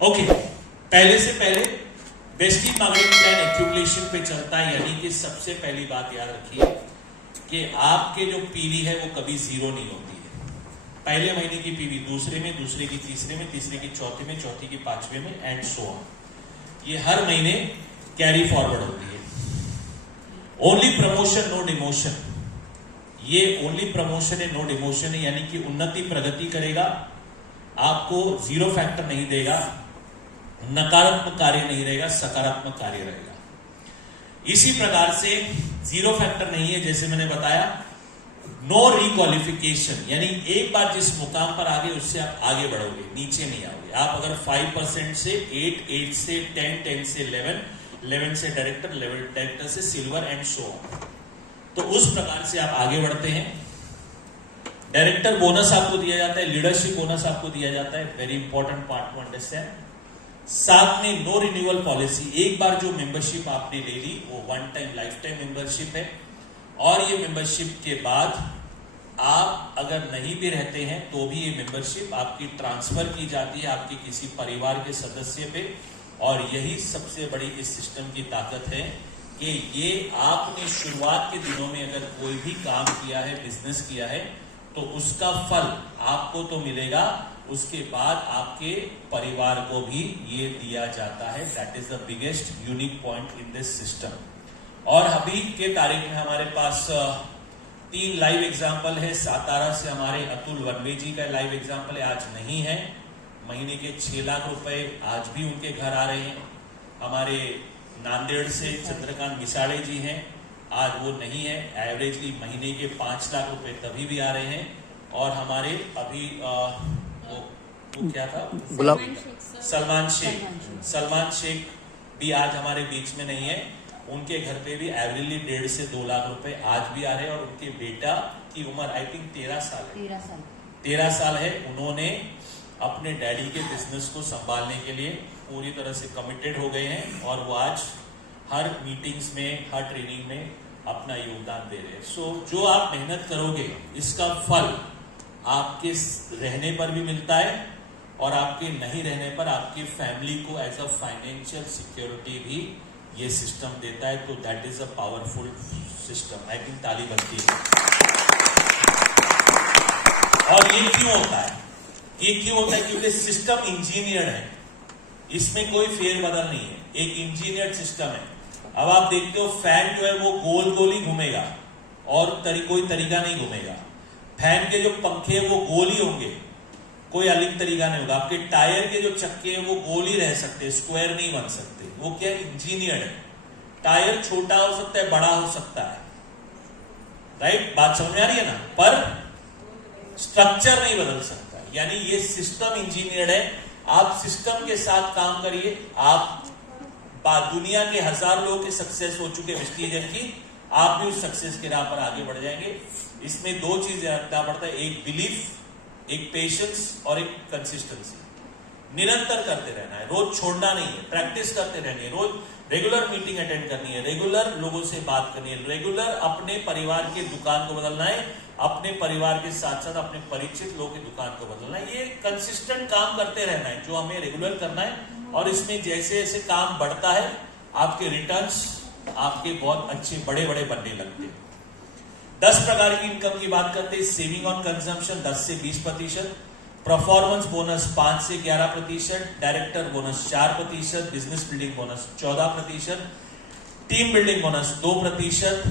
Okay, पहले से पहले वेस्टिंग मार्केट प्लान एक्यूमुलेशन पे चलता है, यानी कि सबसे पहली बात याद रखिए कि आपके जो पीवी है वो कभी जीरो नहीं होती है। पहले महीने की पीवी दूसरे में, दूसरे की तीसरे में, तीसरे की चौथे में, चौथी की पांचवे में एंड सो ऑन, ये हर महीने कैरी फॉरवर्ड होती है। ओनली प्रमोशन नो डिमोशन, ये ओनली प्रमोशन है नो डिमोशन है, यानी कि उन्नति प्रगति करेगा, आपको जीरो फैक्टर नहीं देगा, नकारात्मक कार्य नहीं रहेगा, सकारात्मक कार्य रहेगा। इसी प्रकार से जीरो फैक्टर नहीं है, जैसे मैंने बताया नो रिक्वालिफिकेशन, यानी एक बार जिस मुकाम पर आ गए उससे आप आगे बढ़ोगे, नीचे नहीं आओगे। आप अगर 5% से 8, 8 से 10, 10 से 11, 11 से डायरेक्टर, लेवल डायरेक्टर से सिल्वर एंड सो ऑन, तो उस प्रकार से आप आगे बढ़ते हैं। डायरेक्टर बोनस आपको दिया जाता है, लीडरशिप बोनस आपको दिया जाता है, very important part two understand. साथ में नो रिन्यूअल पॉलिसी, एक बार जो मेंबरशिप आपने ले ली वो one time life time membership है, और ये मेंबरशिप के बाद आप अगर नहीं भी रहते हैं तो भी ये मेंबरशिप आपकी ट्रांसफर की जाती है आपके किसी परिवार के सदस्य पे। और यही सबसे बड़ी इस सिस्टम की ताकत है कि ये आपने शुरुआत के दिनों में अगर कोई भी काम किया है, बिजनेस किया है, तो उसका फल आपको तो मिलेगा, उसके बाद आपके परिवार को भी ये दिया जाता है। That is the biggest unique point in this system. और अभी के तारीख में हमारे पास 3 लाइव एग्जाम्पल है। सातारा से हमारे अतुल वनवे जी का लाइव एग्जाम्पल है, आज नहीं है। महीने के 6 लाख रुपए आज भी उनके घर आ रहे हैं। हमारे नांदेड़ से चंद्रकांत मिसाड़े जी हैं, आज वो नहीं है। एवरेजली महीने के 5 लाख रुपए तभी भी आ रहे हैं। और हमारे अभी वो क्या था, सलमान शेख भी आज हमारे बीच में नहीं है। उनके घर पे भी एवरेजली 1.5 से 2 लाख रुपए आज भी आ रहे हैं। और उनके बेटा की उम्र आई थिंक 13 साल है, 13 साल है। उन्होंने अपने डैडी के बिजनेस को संभालने के लिए पूरी तरह से कमिटेड हो गए हैं, और वो आज हर मीटिंग्स में, हर ट्रेनिंग में अपना योगदान दे रहे हैं। सो जो आप मेहनत करोगे इसका फल आपके रहने पर भी मिलता है, और आपके नहीं रहने पर आपकी फैमिली को एज अ फाइनेंशियल सिक्योरिटी भी ये सिस्टम देता है। तो that is a powerful system. I think ताली बनती है। और ये क्यों होता है, ये क्यों होता है? क्योंकि सिस्टम इंजीनियर्ड है, इसमें कोई फेरबदल नहीं है, एक इंजीनियर्ड सिस्टम है। अब आप देखते हो फैन जो है वो गोल गोल ही घूमेगा, और कोई तरीका नहीं घूमेगा। फैन के जो पंखे हैं वो गोल ही होंगे, कोई अलग तरीका नहीं होगा। आपके टायर के जो चक्के हैं वो गोल ही रह सकते, स्क्वायर नहीं बन सकते। वो क्या इंजीनियर्ड है। टायर छोटा हो सकता है, बड़ा हो सकता है, राइट? बात समझ में आ रही है ना? पर स्ट्रक्चर नहीं बदल सकता। यानी ये सिस्टम इंजीनियर्ड है। आप सिस्टम के साथ काम करिए। आप दुनिया के 1000 लोगों के सक्सेस हो चुके वेस्टिजन की, आप भी उस सक्सेस के राह पर आगे बढ़ जाएंगे। इसमें 2 चीजें रखना पड़ता है, एक बिलीफ, एक पेशेंस और एक कंसिस्टेंसी। निरंतर करते रहना है, रोज छोड़ना नहीं है, प्रैक्टिस करते रहनी है, रोज रेगुलर मीटिंग अटेंड करनी है, रेगुलर लोगों से बात करनी है, रेगुलर अपने परिवार के दुकान को बदलना है, अपने परिवार के साथ साथ अपने परिचित लोगों की दुकान को बदलना है। ये कंसिस्टेंट काम करते रहना है जो हमें रेगुलर करना है। और इसमें जैसे जैसे काम बढ़ता है आपके रिटर्न्स आपके बहुत अच्छे बड़े बड़े बनने लगते हैं। 10 प्रकार की इनकम की बात करते हैं। सेविंग ऑन कंजम्पशन 10 से 20%, परफॉर्मेंस बोनस 5 से 11%, director bonus 4%, business building bonus 14%, team building bonus 2%,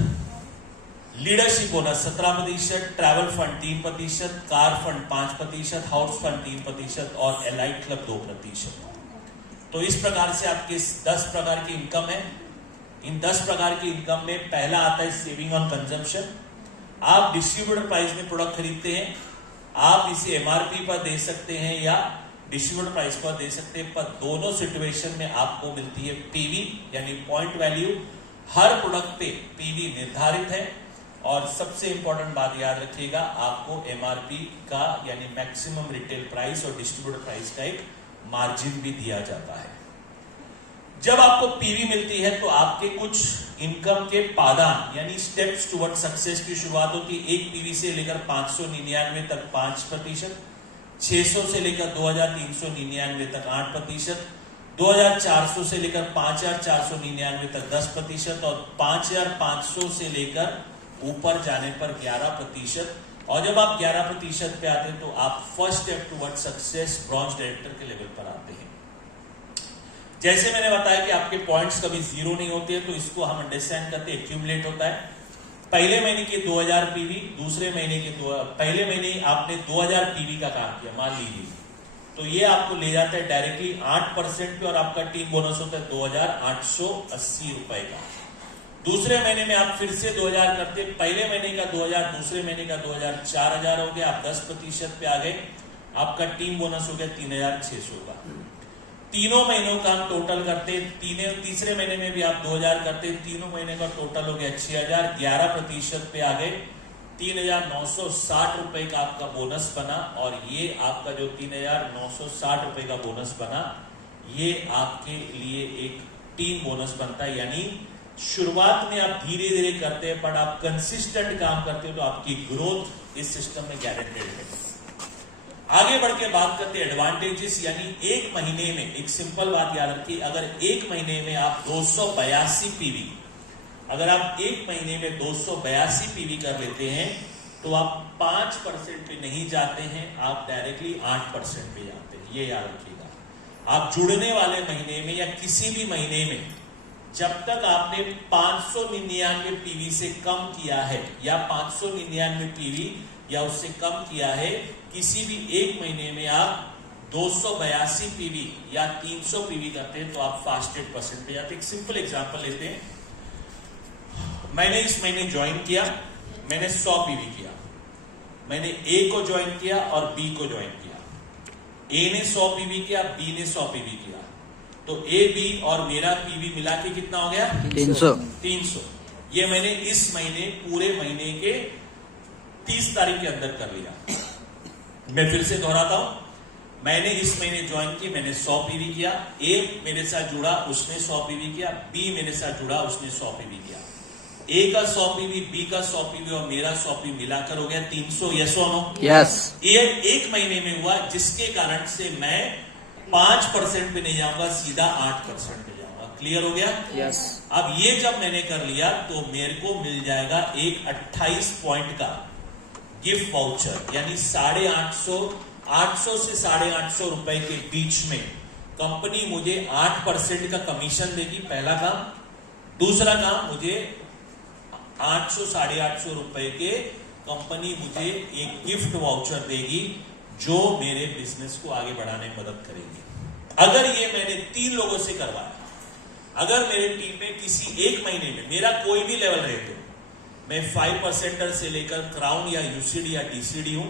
leadership bonus 17%, travel fund 3%, car fund 5%, house fund 3% और एलाइट क्लब 2%। तो इस प्रकार से आपके 10 प्रकार की इनकम है। इन 10 प्रकार की इनकम में पहला आता है सेविंग ऑन कंजम्पशन। आप डिस्ट्रीब्यूटर प्राइस में प्रोडक्ट खरीदते हैं, आप इसे एमआरपी पर दे सकते हैं या डिस्ट्रीब्यूटर प्राइस पर दे सकते हैं, पर दोनों सिचुएशन में आपको मिलती है पीवी यानी पॉइंट वैल्यू। हर प्रोडक्ट पे पीवी निर्धारित है। और सबसे इंपॉर्टेंट बात याद रखिएगा, आपको एमआरपी का यानी मैक्सिमम रिटेल प्राइस और डिस्ट्रीब्यूटर प्राइस का एक मार्जिन भी दिया जाता है। जब आपको पीवी मिलती है तो आपके कुछ इनकम के पादान यानी स्टेप्स टुवर्ड सक्सेस की शुरुआत होती है। एक पीवी से लेकर 599 तक 5%, 600 से लेकर 2399 तक 8%, 2400 से लेकर 5499 तक 10% और 5500 से लेकर ऊपर जाने पर 11%। और जब आप 11% पे आते हैं तो आप first step toward success bronze director के लेवल पर आते हैं। जैसे मैंने बताया कि आपके पॉइंट्स कभी जीरो नहीं होते हैं, तो इसको हम अंडरस्टैंड करते हैं, एक्यूमुलेट होता है। पहले महीने के 2000 पीवी, दूसरे महीने के पहले महीने आपने 2000 पीवी का काम किया मान लीजिए, तो ये आपको ले जाता है डायरेक्टली 8% पे और आपका टीम बोनस होता है 2880 रुपए का। दूसरे महीने में आप फिर से 2000 करते, पहले महीने का 2000, दूसरे महीने का 2000, 4000 हो गया, आप 10% पे आ गए, आपका टीम बोनस हो गया 3600 का। तीनों महीनों का हम टोटल करते, तीसरे महीने में भी आप 2000 करते, तीनों महीने का टोटल हो गया 6000, 11% पे आ गए, 3960 रुपए का आपका बोनस बना। और ये आपका जो 3960 रुपए का बोनस बना, ये आपके लिए एक टीम बोनस बनता है। यानी शुरुआत में आप धीरे धीरे करते हैं, पर आप कंसिस्टेंट काम करते हो तो आपकी ग्रोथ इस सिस्टम में गारंटेड है। आगे बढ़ के बात करते हैं एडवांटेजेस, यानी एक महीने में, एक सिंपल बात याद रखिए, अगर एक महीने में आप 282 पीवी, अगर आप एक महीने में 282 पीवी कर लेते हैं तो आप 5% पे नहीं जाते हैं, आप डायरेक्टली 8% पे जाते हैं। ये याद रखिएगा। आप जुड़ने वाले महीने में या किसी भी महीने में जब तक आपने 599 पीवी से कम किया है या 599 पीवी या उससे कम किया है, किसी भी एक महीने में आप 282 पीवी या 300 पीवी करते हैं तो आप फास्टेड परसेंट पे जाते हैं। एक सिंपल एग्जांपल लेते हैं। मैंने इस महीने ज्वाइन किया, मैंने 100 पीवी किया, मैंने ए को ज्वाइन किया और बी को ज्वाइन किया। ए ने 100 पीवी किया, बी ने 100 पीवी किया, तो ए बी और मेरा पीवी मिला के कितना हो गया? 300। ये मैंने इस महीने, पूरे महीने के 30 तारीख के अंदर कर लिया। मैं फिर से दोहराता हूं, मैंने इस महीने ज्वाइन की, मैंने 100 पीवी किया, ए मेरे साथ जुड़ा, उसने 100 पीवी किया, बी मेरे साथ जुड़ा, उसने 100 पीवी किया। ए का 100 पीवी, बी का 100 पीवी और मेरा 100 पीवी मिलाकर हो गया 300। यस और नो? यस। ये एक महीने में हुआ, जिसके कारण से मैं 5% पे नहीं जाऊंगा, सीधा 8% पे जाऊंगा। क्लियर हो गया? यस। अब ये जब मैंने कर लिया तो मेरे को मिल जाएगा एक 28 पॉइंट का गिफ्ट वाउचर, यानी 850 से 850 रुपए के बीच में कंपनी मुझे 8% का कमीशन देगी। पहला काम। दूसरा काम, मुझे 800 850 रुपए के कंपनी मुझे एक गिफ्ट वाउचर देगी जो मेरे बिजनेस को आगे बढ़ाने में मदद करेगी। अगर ये मैंने 3 लोगों से करवाया, अगर मेरे टीम में किसी एक महीने में मेरा कोई भी लेवल रहे तो मैं 5% से लेकर क्राउन या यूसीडी या डीसीडी हूं,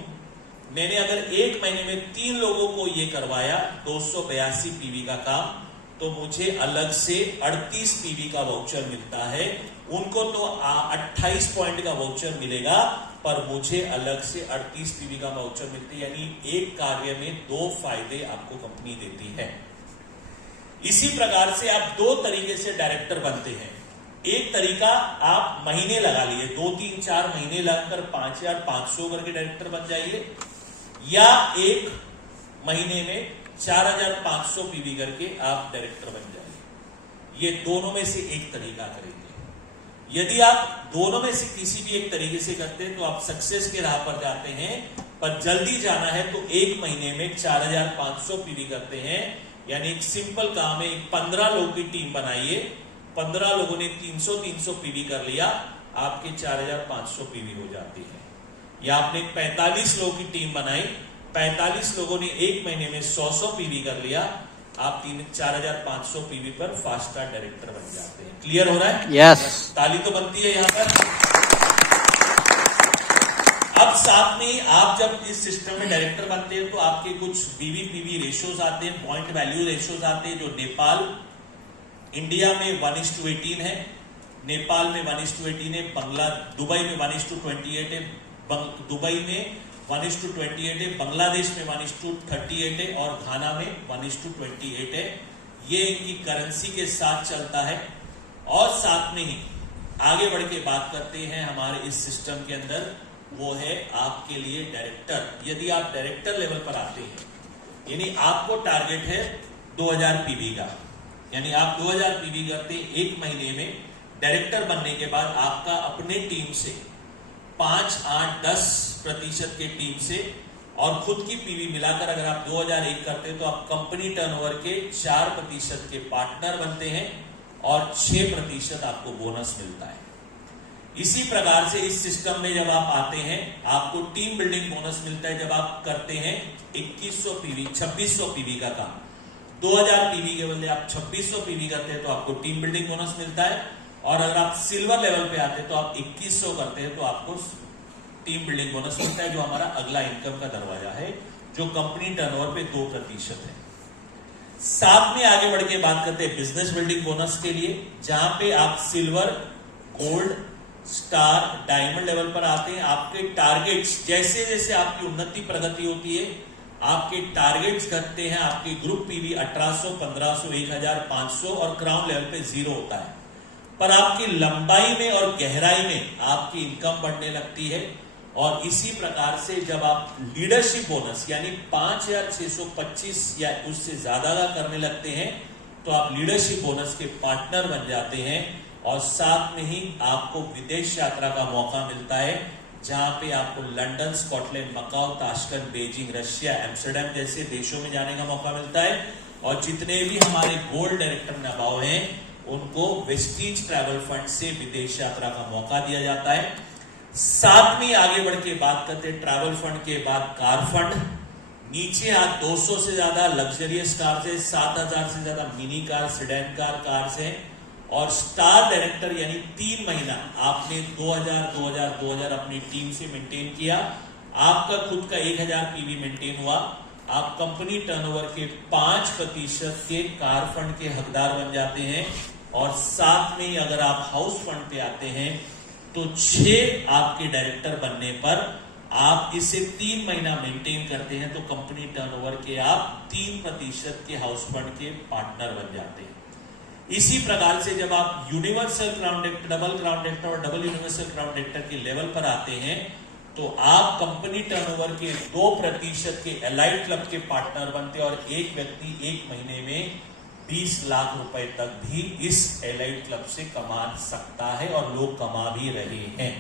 मैंने अगर एक महीने में 3 लोगों को ये करवाया 282 पीवी का काम, तो मुझे अलग से 38 पीवी का वाउचर मिलता है। उनको तो 28 पॉइंट का वाउचर मिलेगा, पर मुझे अलग से 38 पीवी का वाउचर मिलते हैं। यानी एक कार्य में 2 फायदे आपको कंपनी देती है। इसी प्रकार से आप 2 तरीके से डायरेक्टर बनते हैं। एक तरीका, आप महीने लगा लिए, 2 3 4 महीने लगाकर 5500 करके डायरेक्टर बन जाइए, या एक महीने में 4500 पीवी करके आप डायरेक्टर बन जाइए। ये दोनों में से एक तरीका करेंगे। यदि आप दोनों में से किसी भी एक तरीके से करते हैं तो आप सक्सेस के राह पर जाते हैं, पर जल्दी जाना है तो एक महीने में 4500 पीवी करते हैं। यानी एक सिंपल काम है, 15 लोगों की टीम बनाइए, 15 लोगों ने 300 पीवी कर लिया, आपके 4500 पीवी हो जाती है। या आपने 45 लोगों की टीम बनाई, 45 लोगों ने एक महीने में 100 पीवी कर लिया, आप 4500 पीवी पर फास्ट स्टार डायरेक्टर बन जाते हैं। क्लियर हो रहा है? यस। ताली तो बनती है यहां पर। अब साथ में आप जब इस सिस्टम में डायरेक्टर बनते हैं तो आपके कुछ बीवी पीवी रेशियोज आते हैं, पॉइंट वैल्यू रेशियोज आते हैं, जो नेपाल, इंडिया में 1:18 है, नेपाल में 1:18 है, दुबई में 1:28 है, दुबई में 1:28 है, बांग्लादेश में 1:38 है और घाना में 1:28 है। ये इनकी करेंसी के साथ चलता है। और साथ में ही आगे बढ़ के बात करते हैं हमारे इस सिस्टम के अंदर वो है आपके लिए डायरेक्टर। यदि आप डायरेक्टर लेवल पर आते हैं, यानी आपको टारगेट है 2000 पीवी का, यानी आप 2000 पीवी करते एक महीने में, डायरेक्टर बनने के बाद आपका अपने टीम से 5, 8, 10% के टीम से और खुद की पीवी मिलाकर अगर आप 2001 करते तो आप कंपनी टर्नओवर के 4% के पार्टनर बनते हैं और 6% आपको बोनस मिलता है। इसी प्रकार से इस सिस्टम में जब आप आते हैं, आपको टीम बिल्डिंग बोनस मिलता है जब आप करते हैं 2100 पीवी, 2600 पीवी का काम। 2000 पीवी के बदले आप 2600 पीवी करते हैं तो आपको टीम बिल्डिंग बोनस मिलता है, और अगर आप सिल्वर लेवल पे आते हैं तो आप 2100 करते हैं तो आपको टीम बिल्डिंग बोनस मिलता है, जो हमारा अगला इनकम का दरवाजा है, जो कंपनी टर्नओवर पे 2% है। साथ में आगे बढ़ के बात करते हैं बिजनेस बिल्डिंग बोनस के लिए, जहां पे आप silver, gold, star, diamond level पर आते हैं। आपके टारगेट्स, जैसे जैसे आपकी उन्नति प्रगति होती है, आपके टारगेट्स घटते हैं। आपकी ग्रुप पीवी 1800, 1500, 1500 और क्राउन लेवल पे 0 होता है, पर आपकी लंबाई में और गहराई में आपकी इनकम बढ़ने लगती है। और इसी प्रकार से जब आप लीडरशिप बोनस यानी 5625 या उससे ज्यादा का करने लगते हैं तो आप लीडरशिप बोनस के पार्टनर बन जाते हैं, और साथ में ही आपको विदेश यात्रा का मौका मिलता है, जहां पे आपको London, Scotland, Macau, Tashkent, Beijing, Russia, Amsterdam जैसे देशों में जाने का मौका मिलता है। और जितने भी हमारे गोल्ड डायरेक्टर नवाब हैं, उनको वेस्टीज ट्रैवल फंड से विदेश यात्रा का मौका दिया जाता है। साथ में आगे बढ़ के बात करते हैं ट्रैवल फंड के बाद कार फंड। नीचे आज 200 से ज्यादा लग्जरियस कार है, 7000 से ज्यादा मिनी कार, सेडान कार्स हैं, और स्टार डायरेक्टर यानी 3 महीना आपने 2000 अपनी टीम से मेंटेन किया, आपका खुद का 1000 पीवी मेंटेन हुआ, आप कंपनी टर्नओवर के 5% के कार फंड के हकदार बन जाते हैं। और साथ में अगर आप हाउस फंड पे आते हैं तो 6 आपके डायरेक्टर बनने पर आप इसे 3 महीना मेंटेन करते हैं तो कंपनी टर्नओवर के आप 3% के हाउस फंड के पार्टनर बन जाते हैं। इसी प्रकार से जब आप universal crown director, double crown director और डबल यूनिवर्सल क्राउन डायरेक्टर के लेवल पर आते हैं तो आप कंपनी टर्नओवर के 2% के एलाइड क्लब के पार्टनर बनते हैं, और एक व्यक्ति एक महीने में 20 लाख रुपए तक भी इस एलाइड क्लब से कमा सकता है, और लोग कमा भी रहे हैं।